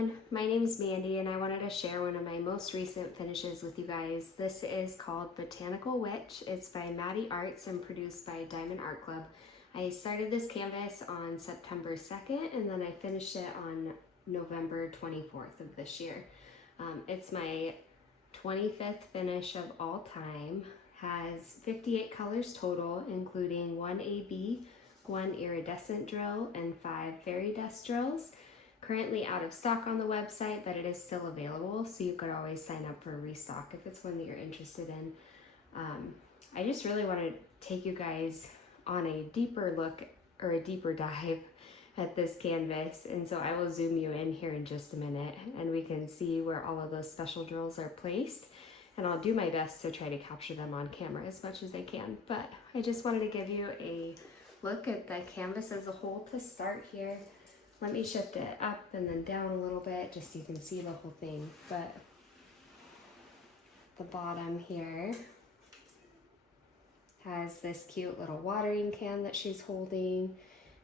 everyone, my name's Mandy and I wanted to share one of my most recent finishes with you guys. This is called Botanical Witch. It's by Madie Arts and produced by Diamond Art Club. I started this canvas on September 2nd and then I finished it on November 24th of this year. It's my 25th finish of all time, has 58 colors total, including 1 AB, 1 iridescent drill, and 5 fairy dust drills. Currently out of stock on the website, but it is still available, so you could always sign up for a restock if it's one that you're interested in. I just really want to take you guys on a deeper look or a deeper dive at this canvas, and so I will zoom you in here in just a minute and we can see where all of those special drills are placed, and I'll do my best to try to capture them on camera as much as I can. But I just wanted to give you a look at the canvas as a whole to start here. Let me shift it up and then down a little bit just so you can see the whole thing. But the bottom here has this cute little watering can that she's holding.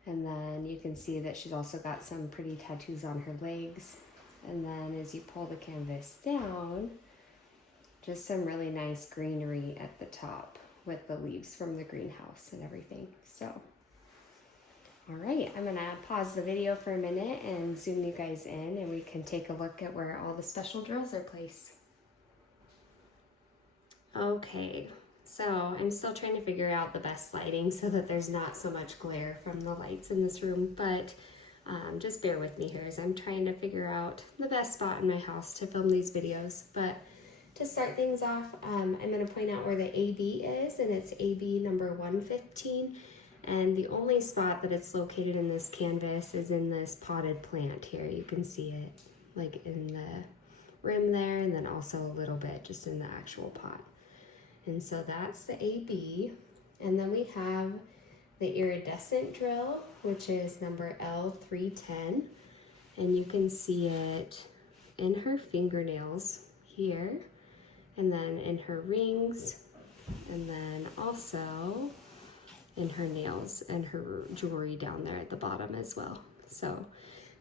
And then you can see that she's also got some pretty tattoos on her legs. And then as you pull the canvas down, just some really nice greenery at the top with the leaves from the greenhouse and everything. So. All right, I'm gonna pause the video for a minute and zoom you guys in and we can take a look at where all the special drills are placed. Okay, so I'm still trying to figure out the best lighting so that there's not so much glare from the lights in this room, but just bear with me here as I'm trying to figure out the best spot in my house to film these videos. But to start things off, I'm gonna point out where the AB is, and it's AB number 115. And the only spot that it's located in this canvas is in this potted plant here. You can see it like in the rim there, and then also a little bit just in the actual pot. And so that's the AB. And then we have the iridescent drill, which is number L310. And you can see it in her fingernails here, and then in her rings, and then also in her nails and her jewelry down there at the bottom as well. So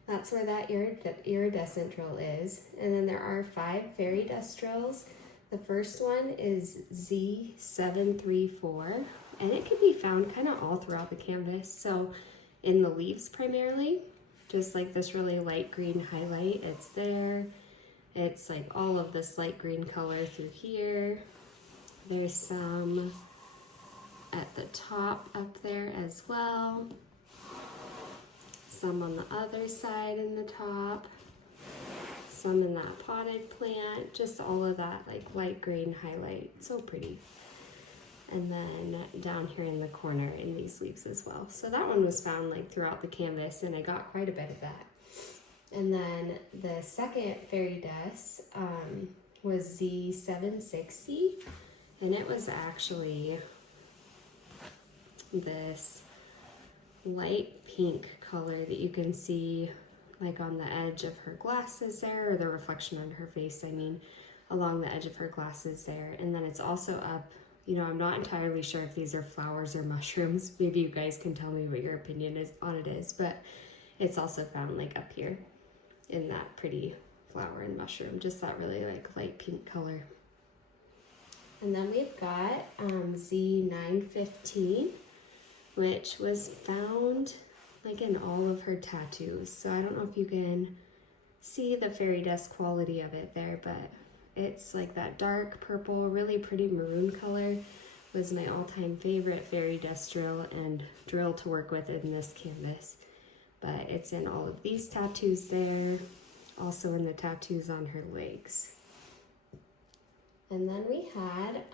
that's where that iridescent drill is. And then there are 5 fairy dust drills. The first one is Z734, and it can be found kind of all throughout the canvas. So in the leaves primarily, just like this really light green highlight, it's there. It's like all of this light green color through here. There's some at the top up there as well, some on the other side in the top, some in that potted plant, just all of that like light green highlight, so pretty. And then down here in the corner in these leaves as well. So that one was found like throughout the canvas, and I got quite a bit of that. And then the second fairy dust was Z760, and it was actually this light pink color that you can see like on the edge of her glasses there, or the reflection on her face, I mean, along the edge of her glasses there. And then it's also up, you know, I'm not entirely sure if these are flowers or mushrooms. Maybe you guys can tell me what your opinion is on it is, but it's also found like up here in that pretty flower and mushroom, just that really like light pink color. And then we've got Z915, which was found like in all of her tattoos. So I don't know if you can see the fairy dust quality of it there, but it's like that dark purple, really pretty maroon color was my all-time favorite fairy dust drill and drill to work with in this canvas. But it's in all of these tattoos there, also in the tattoos on her legs. And then we had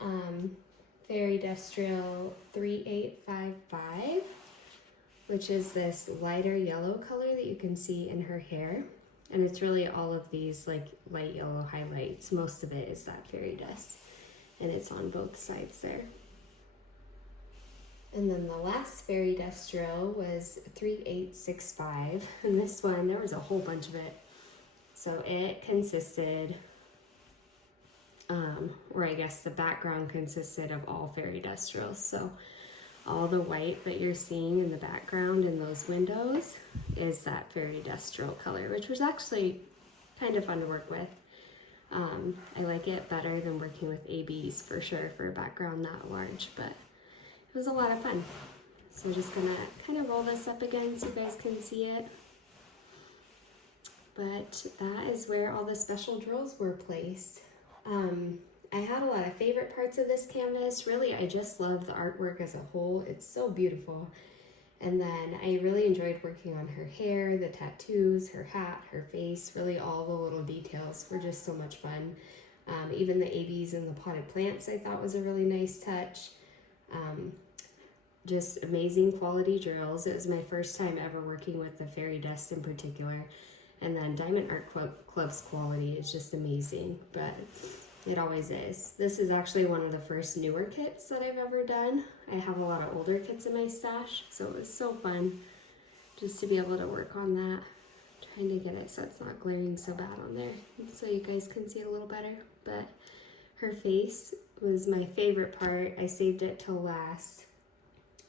fairy dust drill 3855, which is this lighter yellow color that you can see in her hair. And it's really all of these like light yellow highlights. Most of it is that fairy dust, and it's on both sides there. And then the last fairy dust drill was 3865, and this one, there was a whole bunch of it. So it consisted, or I guess the background consisted of all fairy dust drills. So all the white that you're seeing in the background in those windows is that fairy dust drill color, which was actually kind of fun to work with. I like it better than working with ABs for sure for a background that large, but it was a lot of fun. So I'm just gonna kind of roll this up again so you guys can see it. But that is where all the special drills were placed. I had a lot of favorite parts of this canvas. Really, I just love the artwork as a whole. It's so beautiful. And then I really enjoyed working on her hair, the tattoos, her hat, her face. Really all the little details were just so much fun. Even the ABs and the potted plants I thought was a really nice touch. Just amazing quality drills. It was my first time ever working with the fairy dust in particular. And then Diamond Art Club's quality is just amazing, but it always is. This is actually one of the first newer kits that I've ever done. I have a lot of older kits in my stash, so it was so fun just to be able to work on that. Trying to get it so it's not glaring so bad on there, so you guys can see it a little better. But her face was my favorite part. I saved it till last.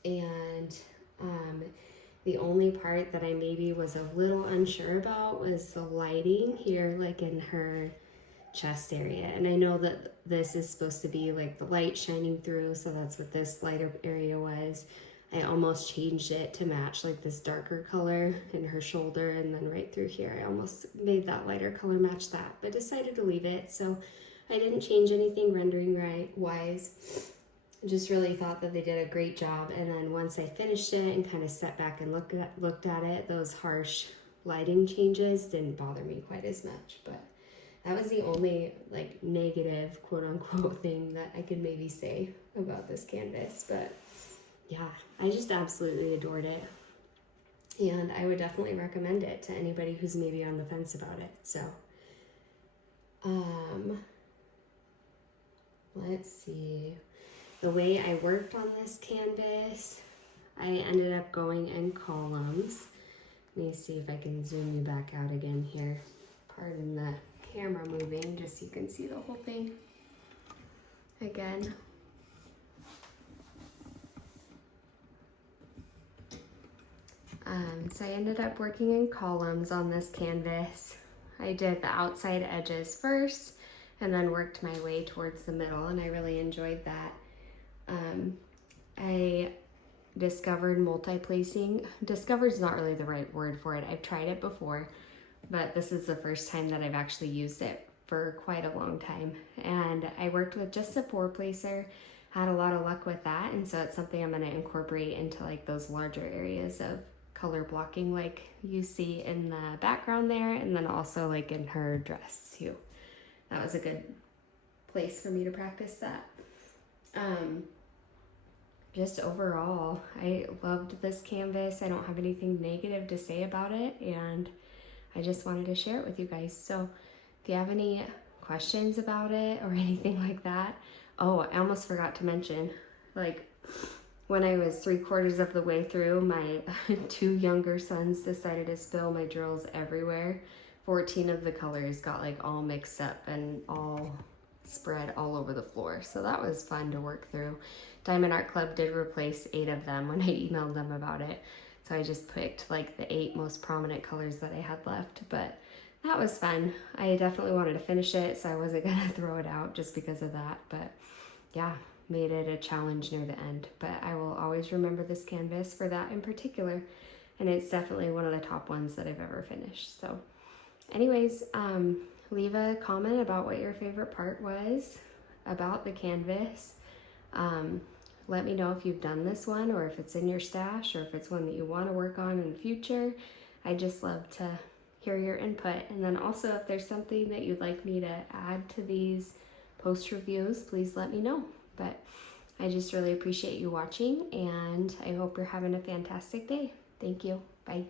And the only part that I maybe was a little unsure about was the lighting here, like in her chest area. And I know that this is supposed to be like the light shining through, so that's what this lighter area was. I almost changed it to match like this darker color in her shoulder, and then right through here I almost made that lighter color match that, but decided to leave it. So I didn't change anything rendering wise. Just really thought that they did a great job. And then once I finished it and kind of stepped back and looked at it, those harsh lighting changes didn't bother me quite as much. But that was the only like negative quote unquote thing that I could maybe say about this canvas. But yeah, I just absolutely adored it. And I would definitely recommend it to anybody who's maybe on the fence about it. So let's see. The way I worked on this canvas, I ended up going in columns. Let me see if I can zoom you back out again here. Pardon the camera moving, just so you can see the whole thing again. So I ended up working in columns on this canvas. I did the outside edges first and then worked my way towards the middle, and I really enjoyed that. I discovered multi-placing. Discovered's not really the right word for it. I've tried it before, but this is the first time that I've actually used it for quite a long time. And I worked with just a 4-placer, had a lot of luck with that, and so it's something I'm going to incorporate into like those larger areas of color blocking like you see in the background there, and then also like in her dress too. That was a good place for me to practice that. Just overall, I loved this canvas. I don't have anything negative to say about it, and I just wanted to share it with you guys. So if you have any questions about it or anything like that, oh, I almost forgot to mention, like when I was 3/4 of the way through, my 2 younger sons decided to spill my drills everywhere. 14 of the colors got like all mixed up and all spread all over the floor. So that was fun to work through. Diamond Art Club did replace 8 of them when I emailed them about it. So I just picked like the 8 most prominent colors that I had left, but that was fun. I definitely wanted to finish it, so I wasn't gonna throw it out just because of that. But yeah, made it a challenge near the end. But I will always remember this canvas for that in particular. And it's definitely one of the top ones that I've ever finished. So anyways, leave a comment about what your favorite part was about the canvas. Let me know if you've done this one, or if it's in your stash, or if it's one that you want to work on in the future. I just love to hear your input. And then also, if there's something that you'd like me to add to these post reviews, please let me know. But I just really appreciate you watching, and I hope you're having a fantastic day. Thank you. Bye.